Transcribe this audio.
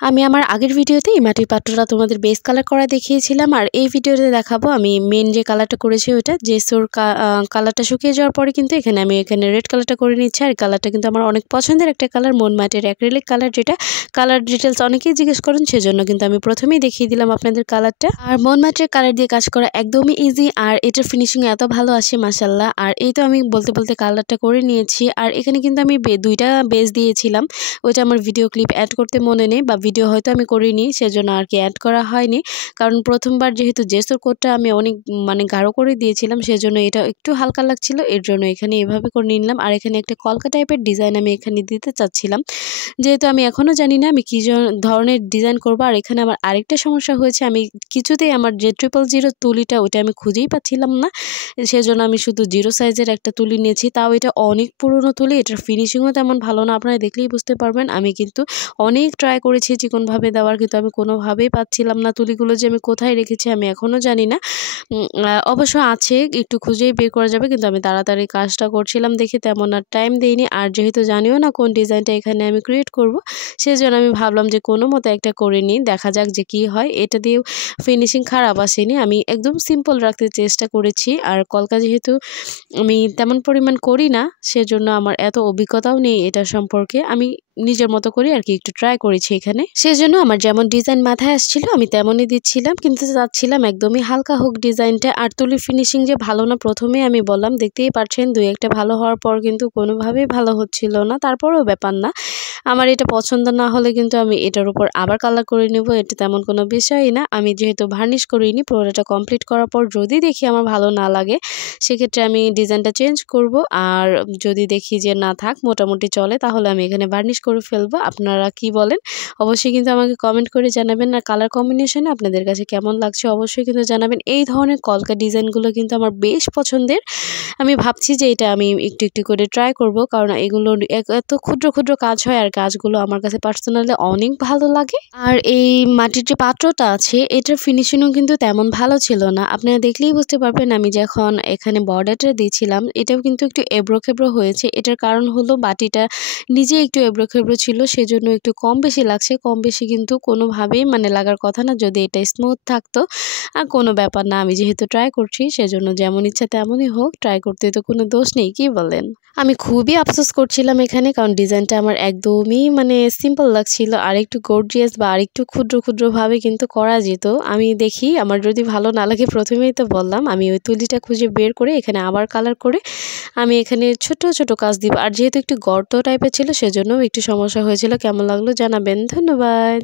আমি আমার আগের ভিডিওতে এই মাটির পাত্রটা তোমাদের বেস কালার করা দেখিয়েছিলাম, আর এই ভিডিওতে দেখাবো আমি মেন যে কালারটা করেছি ওইটা জেসোর কালারটা শুকিয়ে যাওয়ার পরে কিন্তু আমি এখানে রেড কালারটা করে নিচ্ছি। আর কালারটা কিন্তু আমার অনেক পছন্দের একটা কালার, মন মাটির অ্যাক্রিলিক কালার, যেটা কালার ডিটেলস অনেকেই জিজ্ঞেস করেন, সেজন্য কিন্তু আমি প্রথমেই দেখিয়ে দিলাম আপনাদের কালারটা। আর মন মাটির কালার দিয়ে কাজ করা একদমই ইজি, আর এটার ফিনিশিং এত ভালো আসে মাশাল্লাহ। আর এই তো আমি বলতে বলতে কালারটা করে নিয়েছি। আর এখানে কিন্তু আমি দুইটা বেস দিয়েছিলাম, ওইটা আমার ভিডিও ক্লিপ অ্যাড করতে মনে নেই, বা ভিডিও হয়তো আমি করিনি, সেজন্য আর কি অ্যাড করা হয়নি। কারণ প্রথমবার যেহেতু জেসোর কোটটা আমি অনেক গাঢ় করে দিয়েছিলাম, সেজন্য এটা একটু হালকা লাগছিল, এর জন্য এখানে এভাবে করে নিলাম। আর এখানে একটা কলকা টাইপের ডিজাইন আমি এখানে দিতে চাচ্ছিলাম, যেহেতু আমি এখনও জানি না আমি কী ধরনের ডিজাইন করব। আর এখানে আমার আরেকটা সমস্যা হয়েছে, আমি কিছুতেই আমার যে 000 তুলিটা ওইটা আমি খুঁজেই পাচ্ছিলাম না, সেজন্য আমি শুধু 0 সাইজের একটা তুলি নিয়েছি, তাও এটা অনেক পুরনো তুলি, এটার ফিনিশিংও তেমন ভালো না, আপনারা দেখলেই বুঝতে পারবেন। আমি কিন্তু অনেক ট্রাই করেছি চিকনভাবে দেওয়ার, কিন্তু আমি কোনোভাবেই পাচ্ছিলাম না। তুলিগুলো যে আমি কোথায় রেখেছি আমি এখনও জানি না। অবশ্য আছে, একটু খুঁজেই বের করা যাবে, কিন্তু আমি তাড়াতাড়ি কাজটা করছিলাম দেখে তেমন আর টাইম দিইনি। আর যেহেতু জানিও না কোন ডিজাইনটা এখানে আমি ক্রিয়েট করব, সেজন্য আমি ভাবলাম যে কোনো মতো একটা করে নিই, দেখা যাক যে কী হয়। এটা দিয়েও ফিনিশিং খারাপ আসেনি, আমি একদম সিম্পল রাখতে চেষ্টা করেছি। আর কলকা যেহেতু আমি তেমন পরিমাণ করি না, সেজন্য আমার এত অভিজ্ঞতাও নেই এটা সম্পর্কে, আমি নিজের মতো করে আর কি একটু ট্রাই করেছি এখানে। সেজন্য আমার যেমন ডিজাইন মাথায় আসছিল আমি তেমনই দিচ্ছিলাম, কিন্তু চাচ্ছিলাম একদমই হালকা হোক ডিজাইনটা। আর তুলির ফিনিশিং যে ভালো না প্রথমেই আমি বললাম, দেখতেই পাচ্ছেন দুই একটা ভালো হওয়ার পর কিন্তু কোনোভাবেই ভালো হচ্ছিল না। তারপরেও ব্যাপার না, আমার এটা পছন্দ না হলে কিন্তু আমি এটার উপর আবার কালার করে নেব, এটা তেমন কোনো বিষয়ই না। আমি যেহেতু ভার্নিশ করিনি, পুরোটা কমপ্লিট করার পর যদি দেখি আমার ভালো না লাগে, সেক্ষেত্রে আমি ডিজাইনটা চেঞ্জ করব। আর যদি দেখি যে না থাক মোটামুটি চলে, তাহলে আমি এখানে ভার্নিশ করে ফেলবো। আপনারা কি বলেন অবশ্যই কিন্তু আমাকে কমেন্ট করে জানাবেন। আর কালার কম্বিনেশনে আপনাদের কাছে কেমন লাগছে অবশ্যই কিন্তু জানাবেন। এই ধরনের কলকা ডিজাইনগুলো কিন্তু আমার বেশ পছন্দের, আমি ভাবছি যে এটা আমি একটু একটু করে ট্রাই করব, কারণ এগুলো এত ক্ষুদ্র ক্ষুদ্র কাজ হয়, আর কাজগুলো আমার কাছে পার্সোনালি অনেক ভালো লাগে। আর এই মাটির যে পাত্রটা আছে এটার ফিনিশিংও কিন্তু তেমন ভালো ছিল না, আপনারা দেখলেই বুঝতে পারবেন। আমি যখন এখানে বর্ডারটা দিয়েছিলাম এটাও কিন্তু একটু এবড়ো খেবড়ো হয়েছে, এটার কারণ হলো বাটিটা নিজে একটু এবড়ো খেবড়ো ছিল, সেজন্য একটু কম বেশি লাগছে। কম বেশি কিন্তু কোনোভাবেই লাগার কথা না, যদি এটা স্মুথ থাকতো আর কোনো ব্যাপার না। আমি যেহেতু ট্রাই করছি সেজন্য যেমন ইচ্ছা তেমনই হোক, ট্রাই করতে তো কোনো দোষ নেই, কি বলেন? আমি খুবই আফসোস করছিলাম এখানে, কারণ ডিজাইনটা আমার একদমই সিম্পল লাগছিল, আর একটু গর্জিয়াস বা আর একটু ক্ষুদ্র ক্ষুদ্রভাবে কিন্তু করা যেত। আমি দেখি আমার যদি ভালো না লাগে, প্রথমেই তো বললাম আমি ওই তুলিটা খুঁজে বের করে এখানে আবার কালার করে আমি এখানে ছোট ছোট কাজ দিব। আর যেহেতু একটু গর্ত টাইপের ছিল সেজন্য একটু সমস্যা হয়েছিল। কেমন লাগলো জানাবেন, ধন্যবাদ।